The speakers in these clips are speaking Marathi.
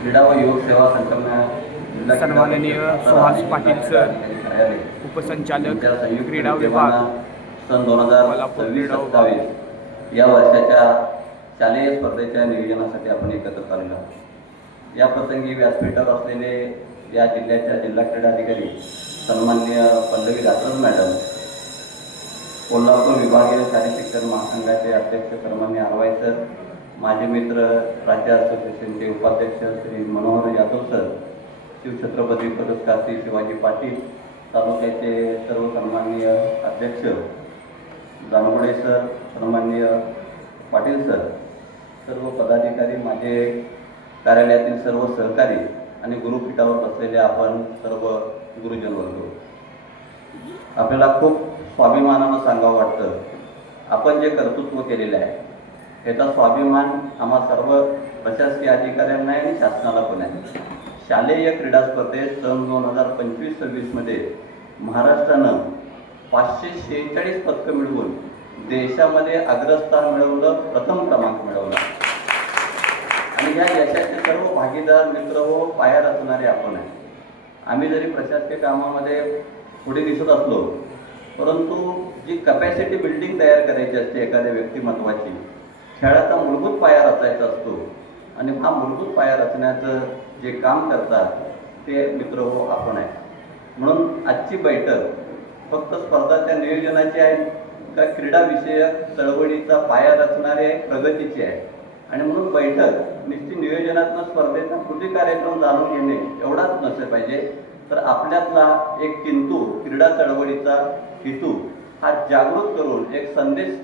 क्रीडा व युवक सेवा संघटना सन्माननीय सुहास पाटील सर, उपसंचालक क्रीडा विभाग, सन कोल्हापूर 2026 क्रीडा विभाग. 27 या वर्षाच्या शालेय स्पर्धेच्या नियोजनासाठी आपण एकत्र आलेलो आहोत। या प्रसंगी व्यासपीठावर असलेले या जिल्ह्याच्या जिल्हा क्रीडा अधिकारी सन्माननीय पल्लवी राठोड मॅडम, कोल्हापूर विभागीय शालेय शिक्षण महासंघाचे अध्यक्ष सन्माननीय आरवाई सर, माझे मित्र राज्य असोसिएशनचे उपाध्यक्ष श्री मनोहर यादव सर, शिवछत्रपती पुरस्कार श्री शिवाजी पाटील, तालुक्याचे सर्व सन्माननीय अध्यक्ष जानगुडे सर, सन्माननीय पाटील सर, सर्व पदाधिकारी, माझे कार्यालयातील सर्व सहकारी आणि गुरुपीठावर बसलेले आपण सर्व गुरुजन वर्ग, आपल्याला खूप स्वाभिमानानं सांगावं वाटतं, आपण जे कर्तृत्व केलेलं आहे याचा स्वाभिमान आम्हा सर्व प्रशासकीय अधिकाऱ्यांना आणि शासनाला पण आहे। शालेय क्रीडा स्पर्धेत सन 2025-26 मध्ये महाराष्ट्रानं 546 पदकं मिळवून देशामध्ये अग्रस्थान मिळवलं, प्रथम क्रमांक मिळवला। आणि या यशाचे सर्व भागीदार मित्र व पाया रचणारे आपण आहे। आम्ही जरी प्रशासकीय कामामध्ये पुढे दिसत असलो, परंतु जी कॅपॅसिटी बिल्डिंग तयार करायची असते एखाद्या व्यक्तिमत्वाची, खेळाचा मूलभूत पाया रचायचा असतो आणि हा मूलभूत पाया रचण्याचं जे काम करतात ते मित्र हो आपण आहे। म्हणून आजची बैठक फक्त स्पर्धाच्या नियोजनाची आहे का क्रीडाविषयक चळवळीचा पाया रचणारे प्रगतीची आहे। आणि म्हणून बैठक निश्चित नियोजनातून स्पर्धेचा कृती कार्यक्रम जाणून घेणे एवढाच नसले पाहिजे, तर आपल्यातला एक किंतु क्रीडा चळवळीचा हेतू हा जागृत करून एक संदेश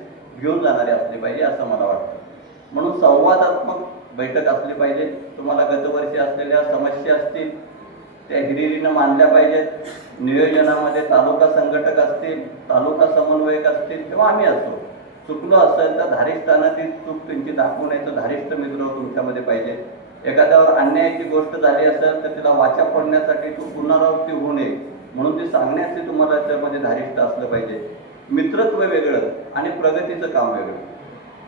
घेऊन जाणारे असले पाहिजे असं मला वाटतं। म्हणून संवादात्मक बैठक असली पाहिजे। तुम्हाला गतवर्षी असलेल्या समस्या असतील त्या हिरिरीनं मांडल्या पाहिजेत। नियोजनामध्ये तालुका संघटक असतील, तालुका समन्वयक असतील किंवा आम्ही असतो, चुकलो असेल तर धारिष्ठानं चूक त्यांची दाखवून यायचं धारिष्ठ मित्र तुमच्यामध्ये पाहिजे। एखाद्यावर अन्यायाची गोष्ट झाली असेल तर तिला वाचा फोडण्यासाठी तू पुनरावृत्ती होऊ नये म्हणून ते सांगण्याचे तुम्हाला त्यामध्ये धारिष्ठ असलं पाहिजे। मित्रत्व वेगळं आणि प्रगतीचं काम वेगळं।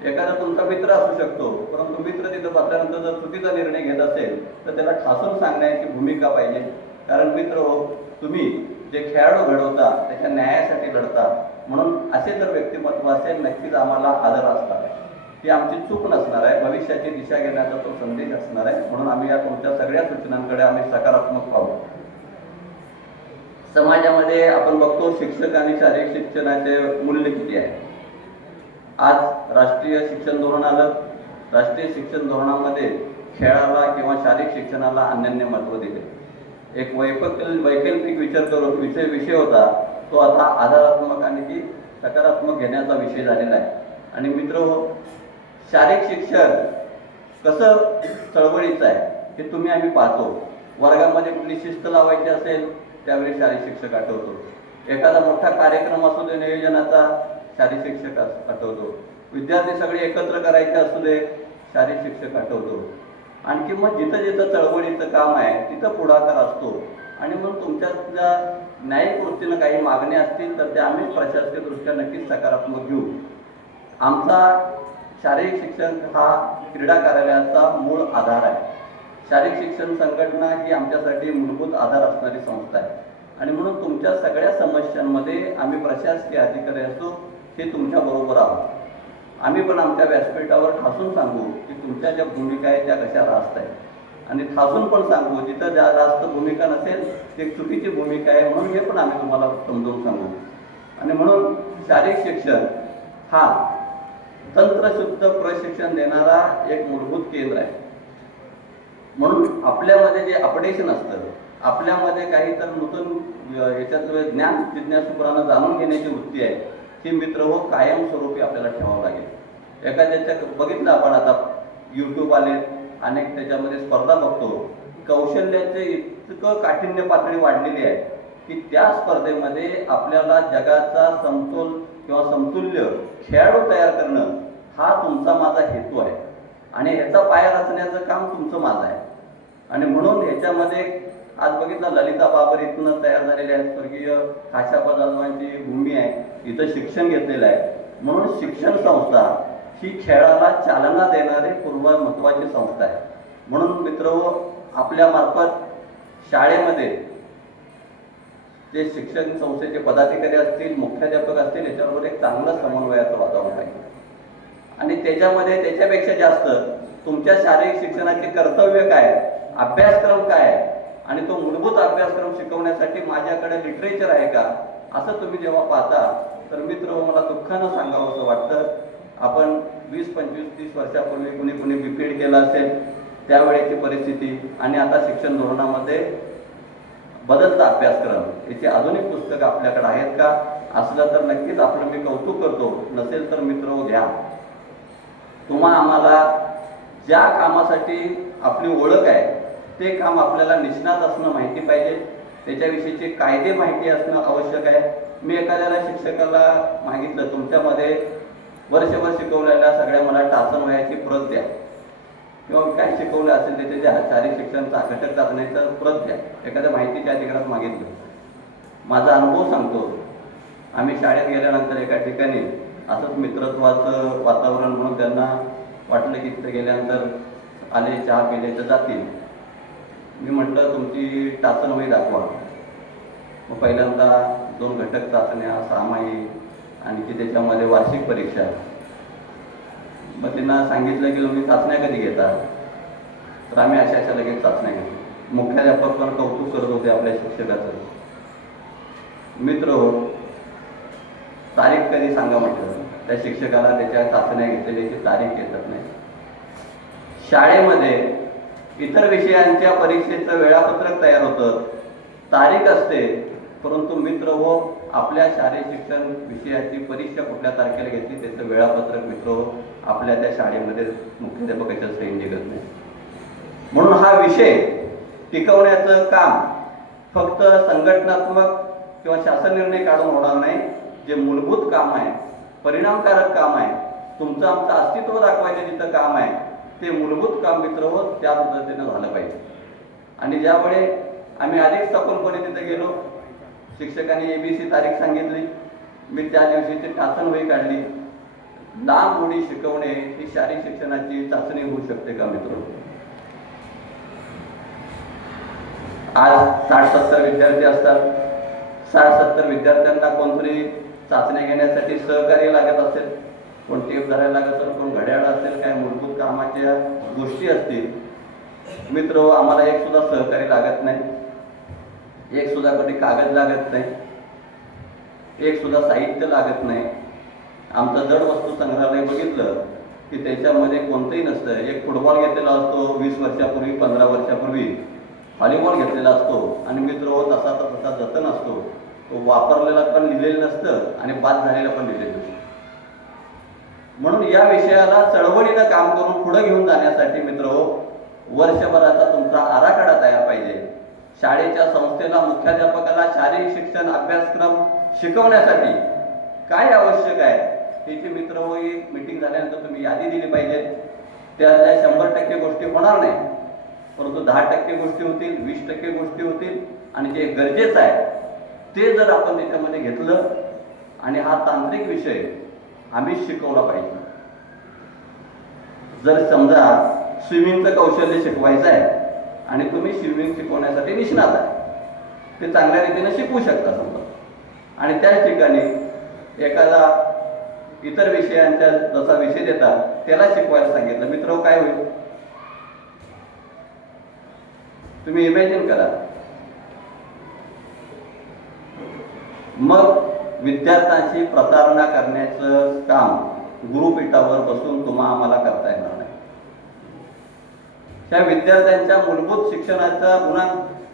एखादा तुमचा मित्र असू शकतो, परंतु मित्र तिथं बसल्यानंतर जर चुकीचा निर्णय घेत असेल तर त्याला ठासून सांगण्याची भूमिका पाहिजे। कारण मित्र हो, तुम्ही जे खेळाडू घडवता त्याच्या न्यायासाठी लढता, म्हणून असे जर व्यक्तिमत्व असेल नक्कीच आम्हाला आदर असणार आहे। ती आमची चूक नसणार आहे, भविष्याची दिशा घेण्याचा तो संदेश असणार आहे। म्हणून आम्ही या तुमच्या सगळ्या सूचनांकडे आम्ही सकारात्मक पाहू। समाजामध्ये आपण बघतो शिक्षक आणि शारीरिक शिक्षणाचे मूल्य किती आहे। आज राष्ट्रीय शिक्षण धोरण आलं, राष्ट्रीय शिक्षण धोरणामध्ये खेळाला किंवा शारीरिक शिक्षणाला अनन्य महत्त्व दिले। एक वैकल्पिक विषय होता, तो आता आधारात्मक आणि की सकारात्मक घेण्याचा विषय झालेला आहे। आणि मित्र, शारीरिक शिक्षण कसं चळवळीचं आहे हे तुम्ही आम्ही पाहतो। वर्गामध्ये कुठली शिस्त लावायची असेल त्यावेळी शारीरिक शिक्षक आठवतो, एखादा मोठा कार्यक्रम असू दे नियोजनाचा शारीरिक शिक्षक आठवतो, विद्यार्थी सगळे एकत्र करायचे असू दे शारीरिक शिक्षक आठवतो। आणखी मग जिथं जिथं चळवळीचं काम आहे तिथं पुढाकार असतो। आणि मग तुमच्या न्यायिक वृत्तीनं काही मागण्या असतील तर त्या आम्ही प्रशासकीय दृष्ट्या नक्कीच सकारात्मक घेऊ। आमचा शारीरिक शिक्षण हा क्रीडा कार्यालयाचा मूळ आधार आहे। शारीरिक शिक्षण संघटना ही आमच्यासाठी मूलभूत आधार असणारी संस्था आहे। आणि म्हणून तुमच्या सगळ्या समस्यांमध्ये आम्ही प्रशासकीय अधिकारी असतो हे तुमच्या बरोबर आहोत। आम्ही पण आमच्या व्यासपीठावर ठासून सांगू की तुमच्या ज्या भूमिका आहेत त्या कशा रास्त आहेत, आणि ठासून पण सांगू जिथं ज्या रास्त भूमिका नसेल ती चुकीची भूमिका आहे, म्हणून हे पण आम्ही तुम्हाला समजावून सांगू। आणि म्हणून शारीरिक शिक्षण हा तंत्रशुद्ध प्रशिक्षण देणारा एक मूलभूत केंद्र आहे। म्हणून आपल्यामध्ये जे अपडेशन असतं, आपल्यामध्ये काही तर नूतन याच्यातलं ज्ञान जिज्ञासूपणानं जाणून घेण्याची वृत्ती आहे, ही मित्र हो कायमस्वरूपी आपल्याला ठेवावं लागेल। एखाद्याच्या बघितलं आपण आता यूट्यूब आले, अनेक त्याच्यामध्ये स्पर्धा बघतो, कौशल्याचे इतकं काठिण्य पातळी वाढलेली आहे की त्या स्पर्धेमध्ये आपल्याला जगाचा समतोल किंवा समतुल्य खेळाडू तयार करणं हा तुमचा माझा हेतू आहे। आणि ह्याचा पाया रचण्याचं काम तुमचं माझं आहे। आणि म्हणून ह्याच्यामध्ये आज बघितलं ललिता बाबर इथून तयार झालेले आहेत, स्वर्गीय खाशाबा जाधवांची भूमी आहे, इथं शिक्षण घेतलेलं आहे। म्हणून शिक्षण संस्था ही खेळाला चालना देणारी पूर्व महत्त्वाची संस्था आहे। म्हणून मित्र, आपल्या मार्फत शाळेमध्ये जे शिक्षण संस्थेचे पदाधिकारी असतील, मुख्याध्यापक असतील, याच्याबरोबर एक चांगलं समन्वयाचं वातावरण पाहिजे. आणि त्याच्यामध्ये त्याच्यापेक्षा जास्त तुमच्या शारीरिक शिक्षणाचे कर्तव्य काय, अभ्यासक्रम काय आणि तो मूलभूत अभ्यासक्रम शिकवण्यासाठी माझ्याकडे लिटरेचर आहे का, असं तुम्ही जेव्हा पाहता तर मित्र मला दुःखानं सांगावं असं वाटतं. आपण 20, 25, 30 वर्षापूर्वी कुणी बीपीएड केलं असेल त्यावेळेची परिस्थिती आणि आता शिक्षण धोरणामध्ये बदलता अभ्यासक्रम याची आधुनिक पुस्तकं आपल्याकडे आहेत का, असलं तर नक्कीच आपलं मी कौतुक करतो, नसेल तर मित्र घ्या. तुम्हा आम्हाला ज्या कामासाठी आपली ओळख आहे ते काम आपल्याला निष्णात असणं माहिती पाहिजे, त्याच्याविषयीचे कायदे माहिती असणं आवश्यक आहे. मी एखाद्याला शिक्षकाला मागितलं तुमच्यामध्ये वर्षभर शिकवलेल्या सगळ्या मला टाचन वयाची प्रत द्या किंवा काय शिकवलं असेल त्याचे जे शारीरिक शिक्षणचा घटक चाचण्याचा प्रत द्या, एखाद्या माहितीच्या अधिकारात मागितलं. माझा अनुभव सांगतो, आम्ही शाळेत गेल्यानंतर एका ठिकाणी असंच मित्रत्वाचं वातावरण म्हणून त्यांना वाटलं की तिथे गेल्यानंतर आले चहा पिले तर जातील. मी म्हटलं तुमची टाचण वही दाखवा. मग पहिल्यांदा 2 घटक चाचण्या, सामायिक आणखी त्याच्यामध्ये वार्षिक परीक्षा. मग त्यांना सांगितलं की तुम्ही चाचण्या कधी घेता, तर आम्ही अशा लगेच चाचण्या घेतो. मुख्याध्यापक पण कौतुक करत होते आपल्या शिक्षकाचं. मित्र हो, तारीख कधी सांगा म्हटलं. त्या शिक्षकाला त्याच्या चाचण्या घेतलेल्याची तारीख येतच नाही. शाळेमध्ये इतर विषयांच्या परीक्षेचं वेळापत्रक तयार होतं, तारीख असते, परंतु मित्र हो आपल्या शालेय शिक्षण विषयाची परीक्षा कुठल्या तारखेला घेतली त्याचं वेळापत्रक मित्र हो आपल्या त्या शाळेमध्ये मुख्याध्यापकाच्या सही निघत नाही. म्हणून हा विषय टिकवण्याचं काम फक्त संघटनात्मक किंवा शासन निर्णय काढून होणार नाही. जे मूलभूत काम आहे, परिणामकारक काम आहे, तुमचं आमचं अस्तित्व दाखवायचं जिथं काम आहे, ते मूलभूत काम मित्र हो त्या पद्धतीनं झालं पाहिजे. आणि ज्यावेळी आम्ही अधिक सखोलपणे तिथे गेलो, शिक्षकांनी ABC तारीख सांगितली, मी त्या दिवशीची टाचण वही काढली. लांब उडी शिकवणे ही शारीरिक शिक्षणाची चाचणी होऊ शकते का मित्र? आज 60-70 विद्यार्थी असतात. 60-70 विद्यार्थ्यांना कोणतरी चाचण्या घेण्यासाठी सहकार्य लागत असेल, कोण टेप धरायला लागत असेल, कोण घड्याळ असेल, काय मूलभूत कामाच्या गोष्टी असतील. मित्र आम्हाला एक सुद्धा सहकारी लागत नाही, एक सुद्धा कधी कागद लागत नाही, एक सुद्धा साहित्य लागत नाही. आमचं जड वस्तू संग्रहालय बघितलं की त्याच्यामध्ये कोणतंही नसतं. एक फुटबॉल घेतलेला असतो 20 वर्षापूर्वी, 15 वर्षापूर्वी व्हॉलीबॉल घेतलेला असतो आणि मित्र तसा जतन असतो. तो वापरलेला पण लिहिलेलं नसतं आणि बाद झालेला पण लिहिलेलं नसतं. म्हणून या विषयाला चळवळीनं काम करून पुढे घेऊन जाण्यासाठी मित्र वर्षभराचा तुमचा आराखडा तयार पाहिजे. शाळेच्या संस्थेला, मुख्याध्यापकाला शारीरिक शिक्षण अभ्यासक्रम शिकवण्यासाठी काय आवश्यक आहे त्याची मित्र एक मीटिंग झाल्यानंतर तुम्ही यादी दिली पाहिजे. त्यातल्या 100% गोष्टी होणार नाही, परंतु 10% गोष्टी होतील, 20% गोष्टी होतील. आणि जे गरजेचं आहे ते जर आपण त्याच्यामध्ये घेतलं आणि हा तांत्रिक विषय आम्ही शिकवला पाहिजे. जर समजा स्विमिंगचं कौशल्य शिकवायचं आहे आणि तुम्ही स्विमिंग शिकवण्यासाठी निष्णात आहे, ते चांगल्या रीतीने शिकवू शकता समजा. आणि त्याच ठिकाणी एखादा इतर विषयांचा जसा विषय देतात त्याला शिकवायला सांगितलं, मित्र काय होईल? तुम्ही इमॅजिन करा. मग विद्यार्थ्यांची प्रतारणा करण्याचं काम गुरुपीठावर बसून तुम्हा आम्हाला करता येणार नाही. त्या विद्यार्थ्यांच्या मूलभूत शिक्षणाचा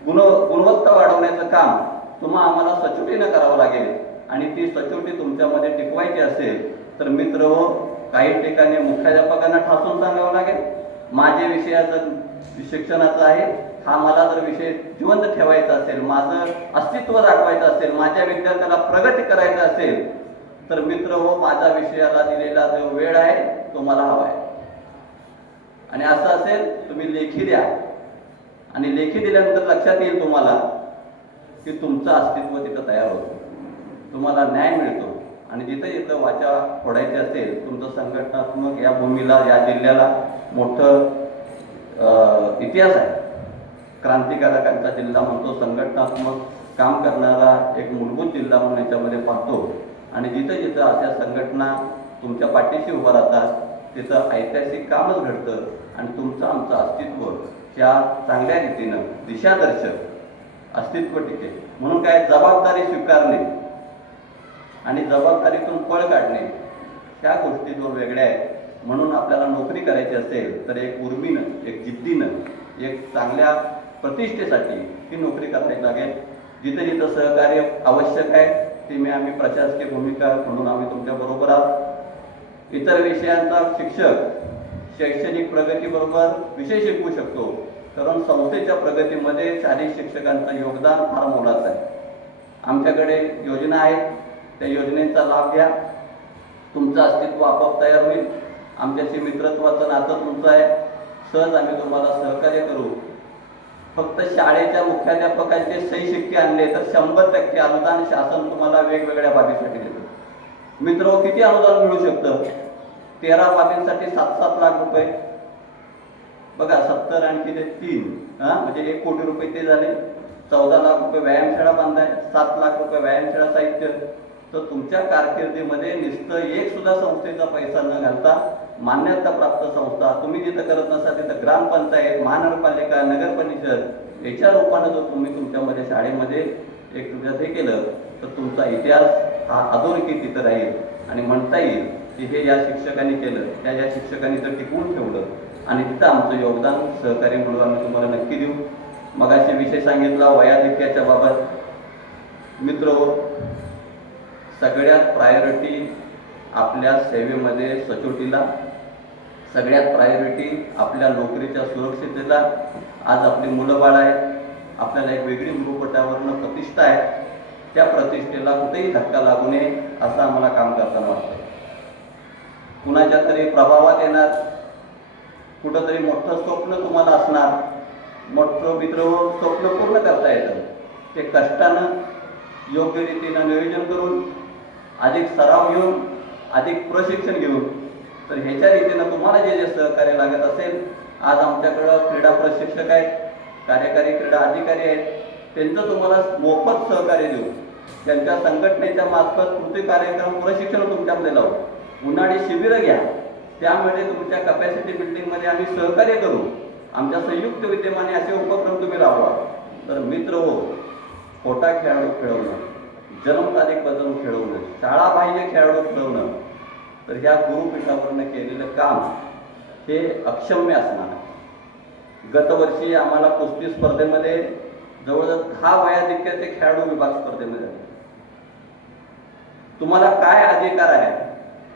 गुणवत्ता वाढवण्याचं काम तुम्हा आम्हाला सचोटीनं करावं लागेल. आणि ती सचोटी तुमच्यामध्ये टिकवायची असेल तर मित्र काही ठिकाणी मुख्याध्यापकांना ठासून सांगावं लागेल, माझे विषयाचं शिक्षणाचं आहे, हा मला जर विषय जिवंत ठेवायचा असेल, माझं अस्तित्व दाखवायचं असेल, माझ्या विद्यार्थ्याला प्रगती करायचं असेल तर मित्र माझ्या विषयाला दिलेला जो वेळ आहे तो मला हवा आहे. आणि असं असेल तुम्ही लेखी द्या आणि लेखी दिल्यानंतर लक्षात येईल तुम्हाला की तुमचं अस्तित्व तिथं तयार होतं, तुम्हाला न्याय मिळतो. आणि जिथं वाचा फोडायची असेल, तुमचं संघटनात्मक या भूमीला, या जिल्ह्याला मोठं इतिहास आहे, क्रांतिकारकांचा जिल्हा म्हणतो, संघटनात्मक काम करणारा एक मूलभूत जिल्हा म्हणून याच्यामध्ये पाहतो. आणि जिथं जिथं अशा संघटना तुमच्या पाठीशी उभं राहतात तिथं ऐतिहासिक कामच घडतं आणि तुमचं आमचं अस्तित्व ह्या चांगल्या रीतीनं दिशादर्शक अस्तित्व टिके. म्हणून काय, जबाबदारी स्वीकारणे आणि जबाबदारीतून पळ काढणे ह्या गोष्टी दोन वेगळ्या आहेत. म्हणून आपल्याला नोकरी करायची असेल तर एक उर्मीनं, एक जिद्दीनं, एक चांगल्या प्रतिष्ठेसाठी ही नोकरी करावी लागेल. जिथं जिथं सहकार्य आवश्यक आहे ते आम्ही प्रशासकीय भूमिका म्हणून आम्ही तुमच्याबरोबर आहोत. इतर विषयांचा शिक्षक शैक्षणिक प्रगतीबरोबर विषय शिकवू शकतो, कारण संस्थेच्या प्रगतीमध्ये शालेय शिक्षकांचं योगदान फार मोलाचं आहे. आमच्याकडे योजना आहेत, त्या योजनेचा लाभ घ्या. तुमचं अस्तित्व आपोआप तयार होईल. आमच्याशी मित्रत्वाचं नातं तुमचं आहे, सहज आम्ही तुम्हाला सहकार्य करू. फक्त शाळेच्या मुख्याध्यापकांचे सही शिक्के आणले तर 100% अनुदान शासन तुम्हाला वेगवेगळ्या बाबीसाठी देतं. मित्र, किती अनुदान मिळू शकतं? 13 बाबींसाठी 7-7 लाख रुपये. बघा, 70 आणखी ते 3 म्हणजे 1 कोटी रुपये ते झाले. 14 लाख रुपये व्यायामशाळा बांधाय, 7 लाख रुपये व्यायामशाळा साहित्य. तर तुमच्या कारकिर्दीमध्ये नुसतं एक सुद्धा संस्थेचा पैसा न घालता मान्यता प्राप्त संस्था, तुम्ही जिथं करत नसाल तिथं ग्रामपंचायत, महानगरपालिका, नगर परिषद याच्या रूपानं जर तुम्ही तुमच्यामध्ये शाळेमध्ये एक तुमच्यात हे केलं तर तुमचा इतिहास हा अधोरेखित तिथं राहील. आणि म्हणता येईल की हे या शिक्षकांनी केलं, या शिक्षकांनी जर टिकवून ठेवलं आणि तिथं आमचं योगदान सहकार्य म्हणून आम्ही तुम्हाला नक्की देऊ. मगाशी विषय सांगितला वयाधिक्याच्या बाबत. मित्र, सगळ्यात प्रायोरिटी आपल्या सेवेमध्ये सचोटीला, सगळ्यात प्रायोरिटी आपल्या नोकरीच्या सुरक्षिततेला. आज आपली मुलं बाळ आहेत, आपल्याला एक वेगळी गुरुपटावरनं प्रतिष्ठा आहे. त्या प्रतिष्ठेला कुठेही धक्का लागू नये असं आम्हाला काम करताना वाटतं. कुणाच्या तरी प्रभावात येणार, कुठंतरी मोठं स्वप्न तुम्हाला असणार, मोठं मित्र स्वप्न पूर्ण करता येतं. ते कष्टानं, योग्य रीतीनं नियोजन करून, अधिक सराव घेऊन, अधिक प्रशिक्षण घेऊन, तर ह्याच्या रीतीनं तुम्हाला जे जे सहकार्य लागत असेल. आज आमच्याकडं क्रीडा प्रशिक्षक आहेत, कार्यकारी क्रीडा अधिकारी आहेत, त्यांचं तुम्हाला मोफत सहकार्य देऊ. त्यांच्या संघटनेच्या मार्फत कृती कार्यक्रम प्रशिक्षण तुमच्यामध्ये लावू. उन्हाळी शिबिरं घ्या, त्यामध्ये तुमच्या कपॅसिटी बिल्डिंगमध्ये आम्ही सहकार्य करू. आमच्या संयुक्त विद्यमाने असे उपक्रम तुम्ही राबवा. तर मित्र हो, खोटा खेळाडू खेळवणं, जन्मतारीख बदलून खेळवणं, शाळाबाह्य खेळाडू खेळवणं, तर ह्या गुरुपीठावरनं केलेलं काम हे अक्षम्य असणार आहे. गतवर्षी आम्हाला कुस्ती स्पर्धेमध्ये जवळजवळ 10 वयाधिक्याचे खेळाडू विभाग स्पर्धेमध्ये झाले. तुम्हाला काय अधिकार आहे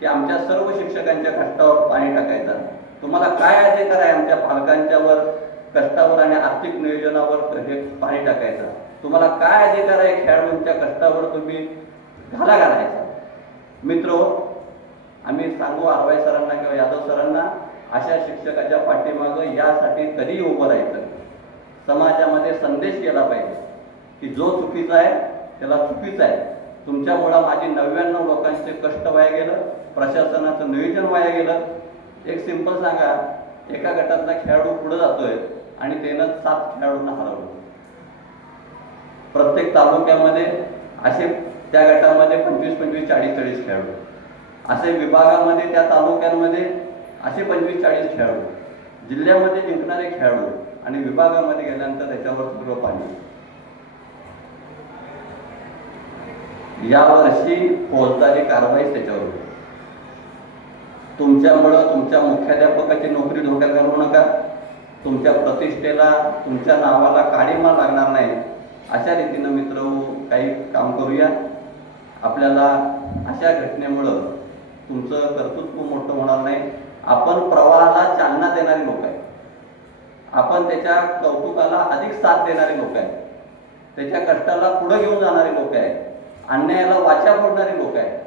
की आमच्या सर्व शिक्षकांच्या कष्टावर पाणी टाकायचा? तुम्हाला काय अधिकार आहे आमच्या पालकांच्यावर कष्टावर आणि आर्थिक नियोजनावर हे पाणी टाकायचा? तुम्हाला काय अधिकार आहे खेळाडूंच्या कष्टावर तुम्ही घाला घालायचा? मित्र, आम्ही सांगू आरवाई सरांना किंवा यादव सरांना, अशा शिक्षकाच्या पाठीमागं यासाठी कधीही उभं राहायचं. समाजामध्ये संदेश गेला पाहिजे की जो चुकीचा आहे त्याला चुकीचं आहे. तुमच्यामुळं माझी 99 लोकांचे कष्ट वाया गेलं, प्रशासनाचं नियोजन वाया गेलं. एक सिंपल सांगा, एका गटातला खेळाडू पुढे जातोय आणि त्यानं 7 खेळाडूंना हरवलं. प्रत्येक तालुक्यामध्ये असे त्या गटामध्ये 25-25, 40-40 खेळाडू, असे विभागामध्ये त्या तालुक्यांमध्ये असे 25-40 खेळाडू, जिल्ह्यामध्ये जिंकणारे खेळाडू आणि विभागामध्ये गेल्यानंतर त्याच्यावर सगळं पाणी. यावर्षी फौजदारी कारवाई त्याच्यावर. तुमच्यामुळं तुमच्या मुख्याध्यापकाची नोकरी धोक्यात घालवू नका. तुमच्या प्रतिष्ठेला, तुमच्या नावाला काळीमा लागणार नाही अशा रीतीनं मित्र काही काम करूया. आपल्याला अशा घटनेमुळं तुमचं कर्तृत्व मोठं होणार नाही. आपण प्रवाहाला चालना देणारे लोक आहेत, आपण त्याच्या कौतुकाला अधिक साथ देणारे लोक आहेत, त्याच्या कष्टाला पुढे घेऊन जाणारे लोक आहेत, अन्यायाला वाचा फोडणारे लोक आहेत.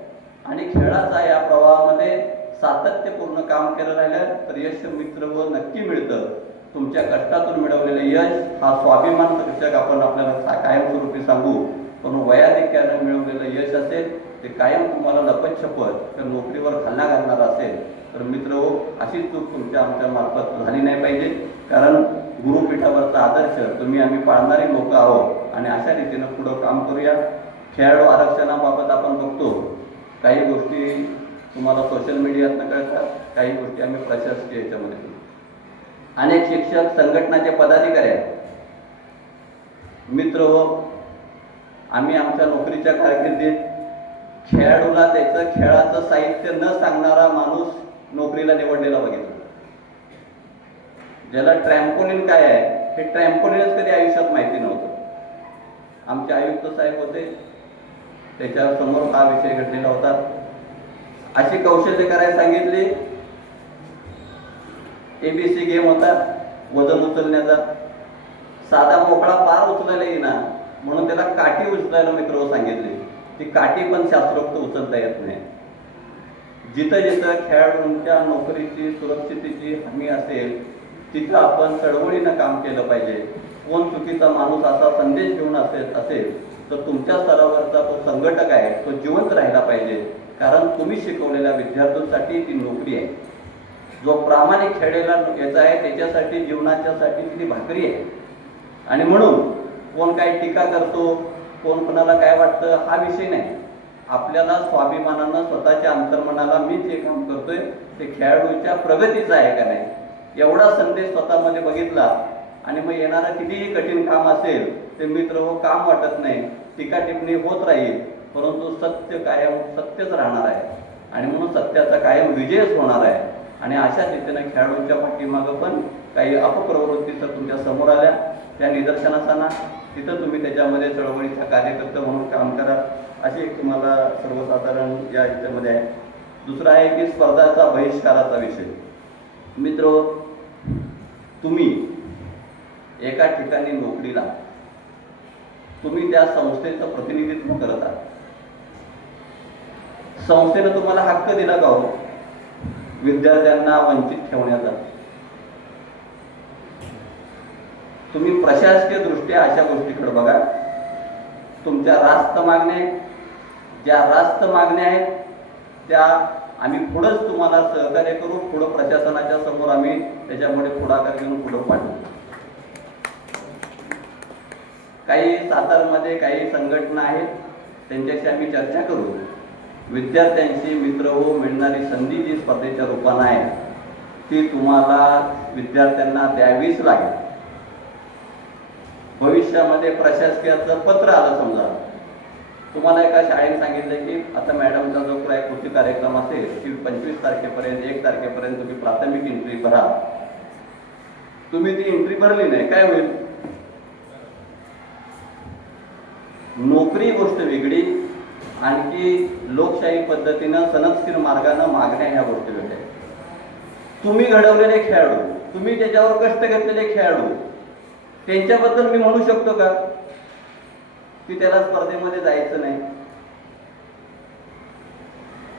आणि खेळाचा या प्रवाहामध्ये सातत्यपूर्ण काम केलं राहिलं तर यश मित्र नक्की मिळतं. तुमच्या कष्टातून मिळवलेलं यश हा स्वाभिमान शिक्षक आपण आपल्याला कायमस्वरूपी सांगू. पण वयाधिक्यानं मिळवलेलं यश असेल ते कायम तुम्हाला लपतछपत तर नोकरीवर घालना घालणार असेल तर मित्र अशी चूक तुमच्या आमच्या मार्फत झाली नाही पाहिजे. कारण गुरुपीठावरचा पाटीलचा आदर्श तुम्ही आम्ही पाळणारी लोक आहोत आणि अशा रीतीनं पुढं काम करूया. खेळाडू आरक्षणाबाबत आपण बघतो, काही गोष्टी तुम्हाला सोशल मीडियातनं कळतात, काही गोष्टी आम्ही प्रशासकीय याच्यामध्ये करतो. अनेक शिक्षक, संघटनाचे पदाधिकारी आहेत, मित्र व आम्ही आमच्या नोकरीच्या कारकिर्दीत खेळाडूला त्याचं खेळाचं साहित्य न सांगणारा माणूस नोकरीला निवडलेला बघितला. ज्याला ट्रॅम्पोलिन काय आहे हे ट्रॅम्पोलिनच कधी आयुष्यात माहिती नव्हतं. आमचे आयुक्त साहेब होते, त्याच्या समोर हा विषय घडलेला होता. अशी कौशल्य करायला सांगितली. ABC गेम होता, वजन उचलण्याचा. साधा मोकळा पार उचलायला येईना म्हणून त्याला काठी उचलायला मित्र सांगितले. ती काठी पण शास्त्रोक्त उचलता येत नाही. जिथं जिथं खेळाडूंच्या नोकरीची सुरक्षितेची हमी असेल तिथं आपण चळवळीनं काम केलं पाहिजे. कोण चुकीचा माणूस असा संदेश घेऊन असेल तर तुमच्या स्तरावरचा तो संघटक आहे तो जिवंत राहिला पाहिजे. कारण तुम्ही शिकवलेल्या विद्यार्थ्यांसाठी ती नोकरी आहे. जो प्रामाणिक खेळलेला याचा आहे त्याच्यासाठी जीवनाच्यासाठी ती भाकरी आहे. आणि म्हणून कोण काही टीका करतो, कोण कोणाला काय वाटतं हा विषय नाही. आपल्याला स्वाभिमानानं स्वतःच्या अंतर्मनाला मी जे काम करतोय ते खेळाडूच्या प्रगतीचं आहे का नाही एवढा संदेश स्वतःमध्ये बघितला आणि मग येणारं कितीही कठीण काम असेल ते मित्र हो काम वाटत नाही. टीका टिप्पणी होत राहील परंतु सत्य कायम सत्यच राहणार आहे आणि म्हणून सत्याचा कायम विजयच होणार आहे. आणि अशा रीतीनं खेळाडूंच्या पाठीमागं पण काही अपप्रवृत्ती तर तुमच्या समोर आल्या, त्या निदर्शनास आणा. तिथं तुम्ही त्याच्यामध्ये चळवळीचा कार्यकर्ता म्हणून काम करा, अशी एक तुम्हाला सर्वसाधारण या ह्याच्यामध्ये आहे. दुसरा आहे की स्पर्धाचा बहिष्काराचा विषय. मित्र, तुम्ही एका ठिकाणी नोकरीला तुम्ही त्या संस्थेचं प्रतिनिधित्व करत आहात. संस्थेनं तुम्हाला हक्क दिला का हो विद्यार्थ्यांना वंचित ठेवण्याचा? तुम्ही प्रशासकीय दृष्ट्या अशा गोष्टीकडे बघा. तुमच्या रास्त मागण्या, ज्या रास्त मागण्या आहेत त्या आम्ही पुढंच तुम्हाला सहकार्य करू. पुढं प्रशासनाच्या समोर आम्ही त्याच्यामध्ये पुढाकार घेऊन पुढं पाठवू. काही सातारमध्ये काही संघटना आहेत त्यांच्याशी आम्ही चर्चा करू. विद्यार्थ्यांशी मित्र हो मिळणारी संधी जी स्पर्धेच्या रूपानं आहे ती तुम्हाला विद्यार्थ्यांना द्यावीच लागेल. भविष्यामध्ये प्रशासकीयाचं पत्र आलं समजा, तुम्हाला एका शाळेने सांगितलं की आता मॅडमचा जो काही कृती कार्यक्रम असेल की 25 तारखेपर्यंत 1 तारखेपर्यंत तुम्ही प्राथमिक एंट्री भरा. तुम्ही ती एंट्री भरली नाही, काय होईल? नोकरी गोष्ट वेगळी, आणखी लोकशाही पद्धतीनं सनदशीर मार्गानं मागण्या ह्या गोष्टी वेगळ्या. तुम्ही घडवलेले खेळाडू, तुम्ही त्याच्यावर कष्ट घेतलेले खेळाडू, त्यांच्याबद्दल मी म्हणू शकतो का की त्याला स्पर्धेमध्ये जायचं नाही?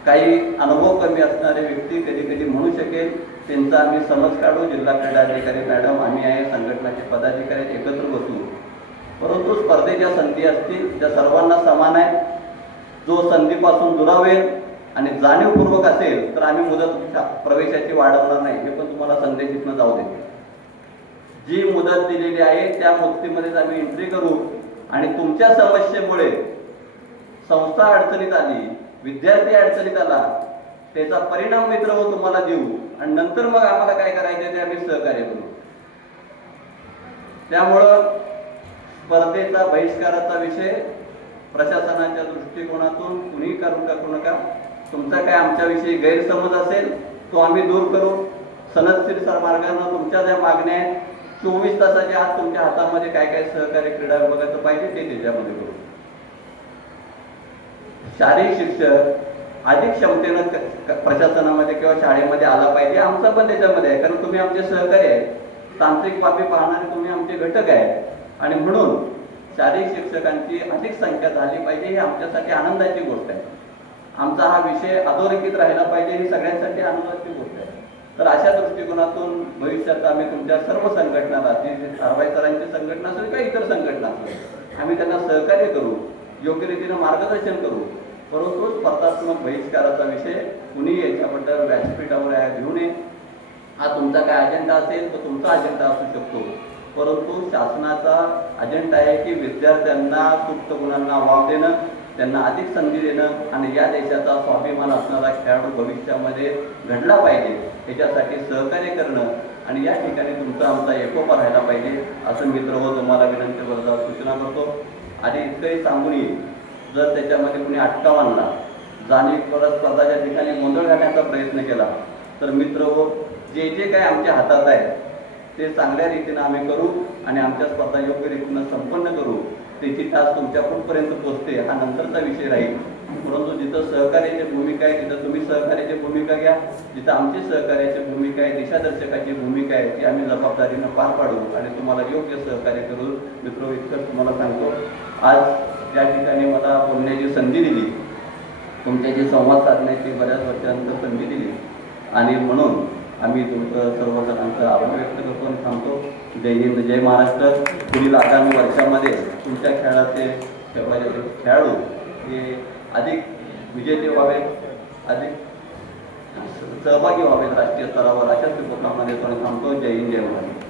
काही अनुभव कमी असणारे व्यक्ती कधी कधी म्हणू शकेल, त्यांचा आम्ही समज काढू. जिल्हा क्रीडा अधिकारी मॅडम आम्ही आहे, संघटनाचे पदाधिकारी एकत्र बसू. परंतु स्पर्धेच्या संधी असतील त्या सर्वांना समान आहे. जो संधीपासून दुरावेल आणि जाणीवपूर्वक असेल तर आम्ही मुदत प्रवेशाची वाढवणार नाही, हे पण तुम्हाला संदेश इथनं जाऊ दे. जी मुदत दिलेली आहे त्या मुदतीमध्येच आम्ही एंट्री करू. आणि तुमच्या समस्येमुळे संस्था अडचणीत आली, विद्यार्थी अडचणीत आला, त्याचा परिणाम मित्र हो तुम्हाला देऊ आणि नंतर मग आम्हाला काय करायचे ते आम्ही सहकार्य करू. त्यामुळं स्पर्धेचा बहिष्काराचा विषय प्रशासनाच्या दृष्टिकोनातून कुणी करू नका. तुमचा काय आमच्याविषयी गैरसमज असेल तो आम्ही दूर करू. सनदशीर मार्गाने तुमच्या ज्या मागण्या आहेत 24 तासाच्या आत तुमच्या हातामध्ये काय काय सहकार्य क्रीडा विभागाचं पाहिजे ते त्याच्यामध्ये करू. शारीरिक शिक्षक अधिक क्षमतेनं प्रशासनामध्ये किंवा शाळेमध्ये आला पाहिजे. आमचं पण त्याच्यामध्ये आहे, कारण तुम्ही आमचे सहकारी आहे, तांत्रिक बाबी पाहणारे तुम्ही आमचे घटक आहे. आणि म्हणून शारीरिक शिक्षकांची अधिक संख्या झाली पाहिजे, ही आमच्यासाठी आनंदाची गोष्ट आहे. आमचा हा विषय अधोरेखित राहिला पाहिजे, ही सगळ्यांसाठी आनंदाची गोष्ट आहे. तर अशा दृष्टिकोनातून भविष्यात आम्ही तुमच्या सर्व संघटनाला, जी आरवाई सरांची संघटना असेल किंवा इतर संघटना असेल, आम्ही त्यांना सहकार्य करू, योग्य रीतीनं मार्गदर्शन करू. परंतु स्पर्धात्मक बहिष्काराचा विषय कुणी याच्याबद्दल व्यासपीठावर घेऊ नये. हा तुमचा काय अजेंडा असेल तो तुमचा अजेंडा असू शकतो, परंतु शासनाचा अजेंडा आहे की विद्यार्थ्यांना सुप्त गुणांना वाव देणं, त्यांना अधिक संधी देणं आणि या देशाचा स्वाभिमान असणारा खेळाडू भविष्यामध्ये घडला पाहिजे याच्यासाठी सहकार्य करणं आणि या ठिकाणी तुमचा आमचा एकोपा राहायला पाहिजे असं मित्र व तुम्हाला विनंती करता सूचना करतो. आणि इतकंही सांगून येईल, जर त्याच्यामध्ये कुणी अटकाव आणला, जाणीवपूर्वक स्पर्धाच्या ठिकाणी गोंधळ घालण्याचा प्रयत्न केला तर मित्र व जे जे काही आमच्या हातात आहे ते चांगल्या रीतीनं आम्ही करू आणि आमच्या स्पर्धा योग्य रीतीनं संपन्न करू. त्याची तास तुमच्या कुठपर्यंत पोहोचते हा नंतरचा विषय राहील. परंतु जिथं सहकार्याची भूमिका आहे तिथं तुम्ही सहकार्याची भूमिका घ्या, जिथं आमची सहकार्याची भूमिका आहे, दिशादर्शकाची भूमिका आहे ती आम्ही जबाबदारीनं पार पाडू आणि तुम्हाला योग्य सहकार्य करू. मित्र इतकंच तुम्हाला सांगतो. आज या ठिकाणी मला बोलण्याची संधी दिली, तुमच्याशी संवाद साधण्याची बऱ्याच वर्षानंतर संधी दिली आणि म्हणून आम्ही तुमचं सर्वजणांचं आभार व्यक्त करतो आणि सांगतो. जय हिंद, जय महाराष्ट्र. पुढील आगामी वर्षामध्ये तुमच्या खेळाचे खेळाडू हे अधिक विजेते व्हावे, अधिक सहभागी व्हावेत राष्ट्रीय स्तरावर अशा शुभकामना देतो आणि सांगतो. जय हिंद, जय महाराष्ट्र.